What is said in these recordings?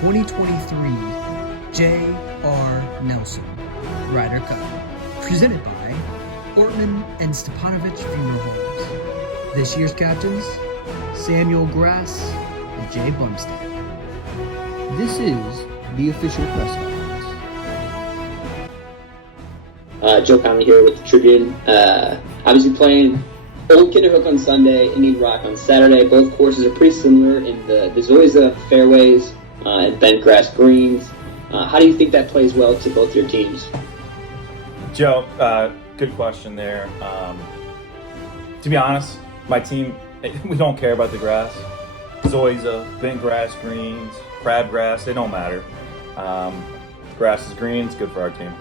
2023 J.R. Nelson Ryder Cup, presented by Ortman and Stepanovich Funeral Homes. This year's captains, Samuel Grass and Jay Bumstead. This is the official press conference. Joe Conley here with the Tribune. Obviously playing Old Kinderhook on Sunday, Indian Rock on Saturday. Both courses are pretty similar in the Zoysia fairways and bent grass greens. How do you think that plays well to both your teams? Joe, good question there. To be honest, my team, we don't care about the grass. Zoysia, bent grass greens, crabgrass, they don't matter. Grass is green, it's good for our team.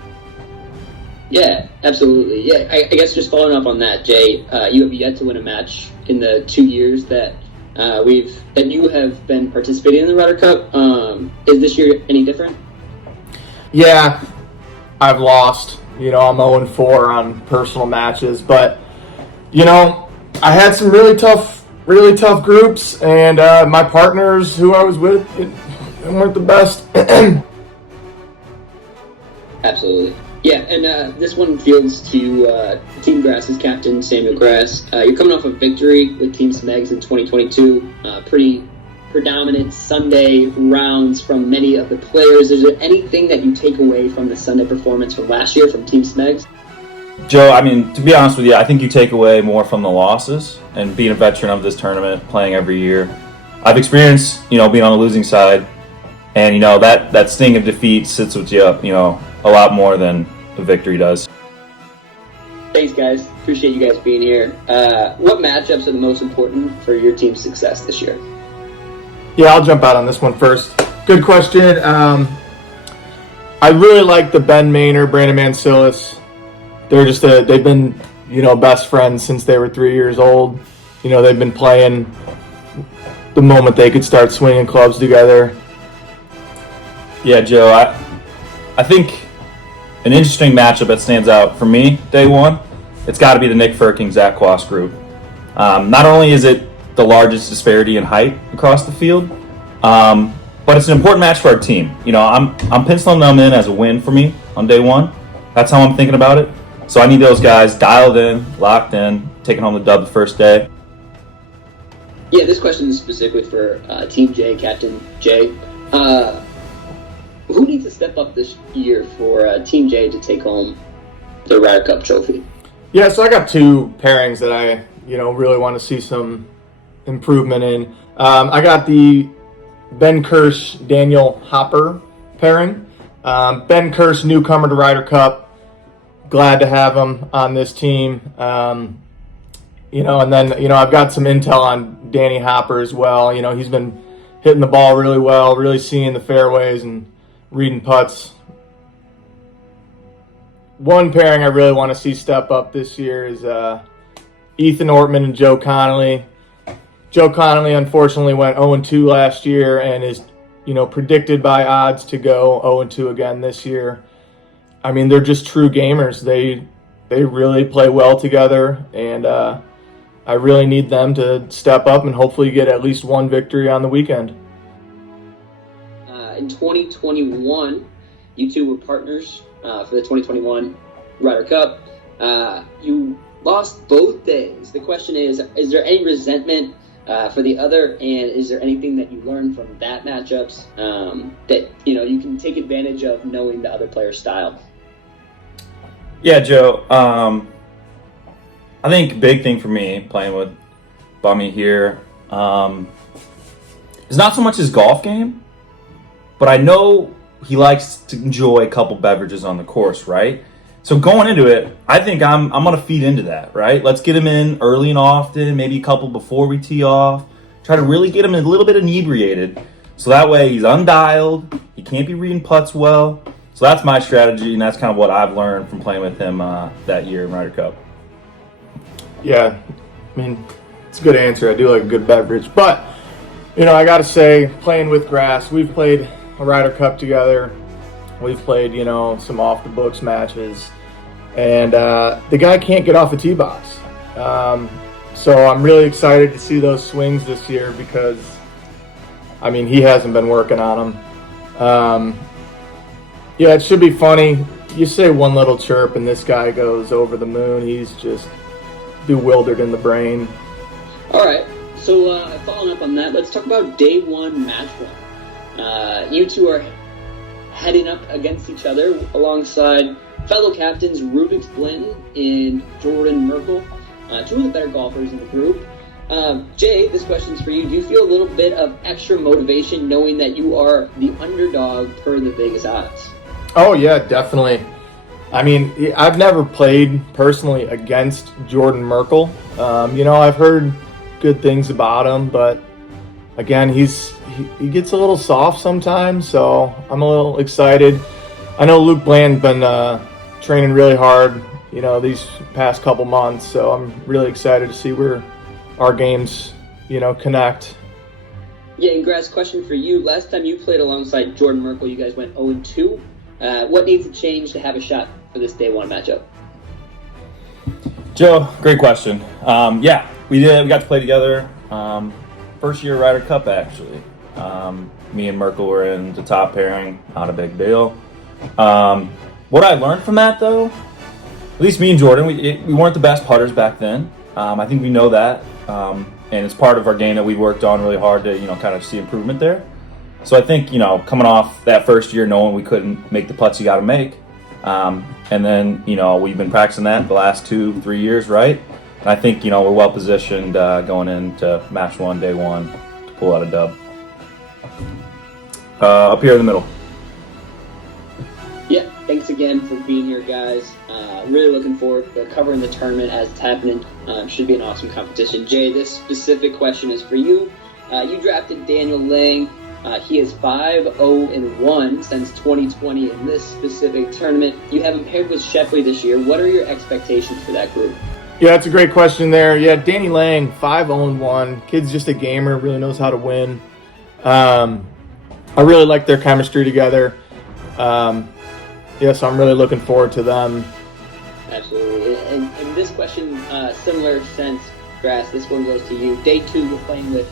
Yeah, absolutely. Yeah, I guess just following up on that, Jay, you have yet to win a match in the 2 years that you have been participating in the Ryder Cup. Is this year any different? Yeah, I've lost. I'm 0-4 on personal matches, but I had some really tough groups, and my partners who I was with weren't the best. Absolutely. Yeah, and this one fields to Team Grass's captain, Samuel Grass. You're coming off a victory with Team Smegs in 2022. Pretty predominant Sunday rounds from many of the players. Is there anything that you take away from the Sunday performance from last year from Team Smegs? Joe, to be honest with you, I think you take away more from the losses and being a veteran of this tournament, playing every year. I've experienced, being on the losing side, and, that sting of defeat sits with you up, a lot more than the victory does. Thanks, guys. Appreciate you guys being here. What matchups are the most important for your team's success this year? Yeah, I'll jump out on this one first. Good question. I really like the Ben Maynard, Brandon Mancilis. They've been, best friends since they were 3 years old. They've been playing the moment they could start swinging clubs together. Yeah, Joe, I think an interesting matchup that stands out for me, day one, it's got to be the Nick Firking, Zach Quas group. Not only is it the largest disparity in height across the field, but it's an important match for our team. I'm penciling them in as a win for me on day one. That's how I'm thinking about it. So I need those guys dialed in, locked in, taking home the dub the first day. Yeah, this question is specifically for Team J, Captain J. Who needs to step up this year for Team J to take home the Ryder Cup trophy? Yeah, so I got two pairings that I, really want to see some improvement in. I got the Ben Kirsch, Daniel Hopper pairing. Ben Kirsch, newcomer to Ryder Cup. Glad to have him on this team. And then, I've got some intel on Danny Hopper as well. He's been hitting the ball really well, really seeing the fairways and reading putts. One pairing I really want to see step up this year is Ethan Ortman and Joe Connolly. Joe Connolly unfortunately went 0-2 last year and is, predicted by odds to go 0-2 again this year. They're just true gamers. They really play well together, and I really need them to step up and hopefully get at least one victory on the weekend. In 2021, you two were partners for the 2021 Ryder Cup. You lost both days. The question is there any resentment for the other, and is there anything that you learned from that matchups that you can take advantage of knowing the other player's style? Yeah, Joe. I think big thing for me playing with Bummy here is not so much his golf game, but I know he likes to enjoy a couple beverages on the course, right? So going into it, I think I'm going to feed into that, right? Let's get him in early and often, maybe a couple before we tee off. Try to really get him a little bit inebriated, so that way he's undialed, he can't be reading putts well. So that's my strategy, and that's kind of what I've learned from playing with him that year in Ryder Cup. Yeah, it's a good answer. I do like a good beverage. But, I got to say, playing with Grass, we've played a Ryder Cup together. We've played, some off-the-books matches. And the guy can't get off a tee box. So I'm really excited to see those swings this year because, he hasn't been working on them. Yeah, it should be funny. You say one little chirp and this guy goes over the moon. He's just bewildered in the brain. All right. So following up on that, let's talk about day one, match one. You two are heading up against each other alongside fellow captains Rubik's Blanton and Jordan Merkel, two of the better golfers in the group. Jay, this question's for you. Do you feel a little bit of extra motivation knowing that you are the underdog per the Vegas odds? Oh, yeah, definitely. I mean, I've never played personally against Jordan Merkel. I've heard good things about him, but again, he gets a little soft sometimes, so I'm a little excited. I know Luke Bland's been training really hard, these past couple months, so I'm really excited to see where our games, connect. Yeah, and Grass, question for you. Last time you played alongside Jordan Merkel, you guys went 0-2. What needs to change to have a shot for this day one matchup? Joe, great question. Yeah, we did. We got to play together. First year Ryder Cup, actually. Me and Merkel were in the top pairing. Not a big deal. What I learned from that, though, at least me and Jordan, we weren't the best putters back then. I think we know that, and it's part of our game that we worked on really hard to, kind of see improvement there. So I think, coming off that first year, knowing we couldn't make the putts you got to make, and then, we've been practicing that the last 2-3 years, right? And I think, we're well positioned going into match one, day one, to pull out a dub. Up here in the middle. Yeah, thanks again for being here, guys. Really looking forward to covering the tournament as it's happening. Should be an awesome competition. Jay, this specific question is for you. You drafted Daniel Lang. He is 5-0-1 since 2020 in this specific tournament. You have him paired with Shepley this year. What are your expectations for that group? Yeah, that's a great question there. Yeah, Danny Lang, 5-0-1. Kid's just a gamer, really knows how to win. I really like their chemistry together. So I'm really looking forward to them. Absolutely. And this question, similar sense, Grass, this one goes to you. Day two, you're playing with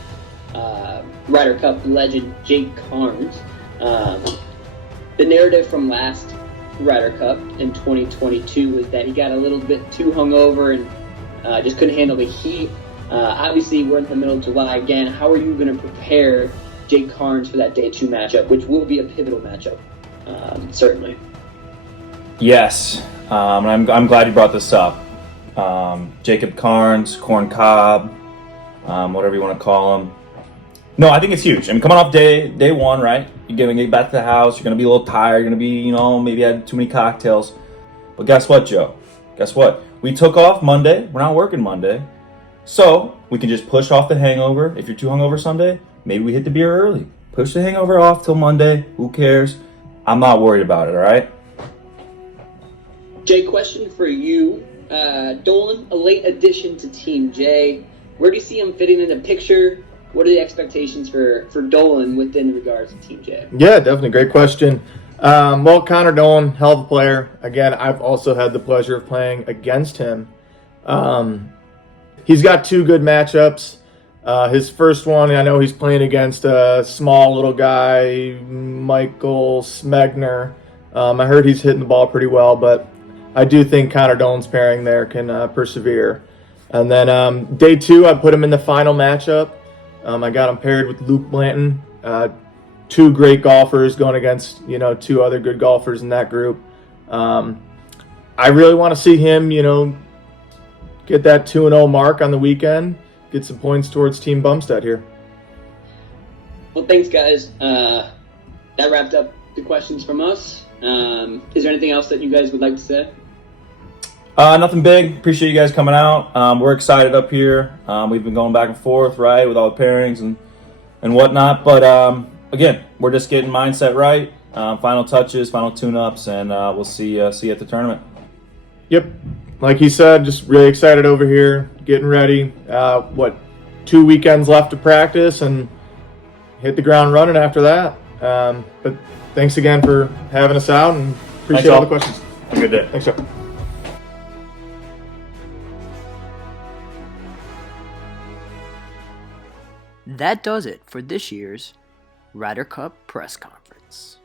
Ryder Cup legend Jake Carnes. The narrative from last Ryder Cup in 2022 was that he got a little bit too hungover and just couldn't handle the heat. Obviously, we're in the middle of July again. How are you going to prepare Jake Carnes for that day two matchup, which will be a pivotal matchup, certainly? Yes, and I'm glad you brought this up. Jacob Carnes, Corn Cobb, whatever you want to call him. No, I think it's huge. I mean, coming off day one, right? You're going to get back to the house. You're going to be a little tired. You're going to be, maybe had too many cocktails. But guess what, Joe? Guess what? We took off Monday. We're not working Monday. So we can just push off the hangover. If you're too hungover Sunday, maybe we hit the beer early. Push the hangover off till Monday. Who cares? I'm not worried about it, all right? Jay, question for you. Dolan, a late addition to Team J. Where do you see him fitting in the picture? What are the expectations for Dolan within regards to Team J? Yeah, definitely. Great question. Connor Dolan, hell of a player. Again, I've also had the pleasure of playing against him. He's got two good matchups. His first one, I know he's playing against a small little guy, Michael Smegner. I heard he's hitting the ball pretty well, but I do think Connor Dolan's pairing there can persevere. And then day two, I put him in the final matchup. I got him paired with Luke Blanton. Two great golfers going against, two other good golfers in that group. I really want to see him, get that 2-0 mark on the weekend, get some points towards Team Bumstead here. Well, thanks, guys. That wrapped up the questions from us. Is there anything else that you guys would like to say? Nothing big. Appreciate you guys coming out. We're excited up here. We've been going back and forth, right, with all the pairings and whatnot. But again, we're just getting mindset right. Final touches, final tune-ups, and we'll see you at the tournament. Yep. Like he said, just really excited over here, getting ready. 2 weekends left to practice and hit the ground running after that. But thanks again for having us out and appreciate all the questions. Have a good day. Thanks, Joe. That does it for this year's Ryder Cup press conference.